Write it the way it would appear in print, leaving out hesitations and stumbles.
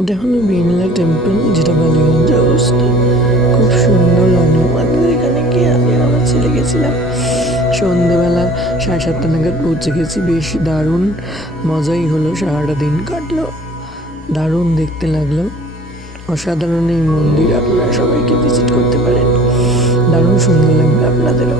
এটা হলো বিড়লা টেম্পল, যেটা বালিগঞ্জে অবস্থিত। খুব সুন্দর লাগলো আমাদের এখানে গিয়ে। আমি আর আমার ছেলে গেছিলাম সন্ধেবেলা 7:30 নাগাদ পৌঁছে গেছি। বেশ দারুণ মজাই হলো, সারাটা দিন কাটলো, দারুণ দেখতে লাগলো। অসাধারণ এই মন্দির, আপনারা সবাইকে ভিজিট করতে পারেন, দারুণ সুন্দর লাগবে আপনাদেরও।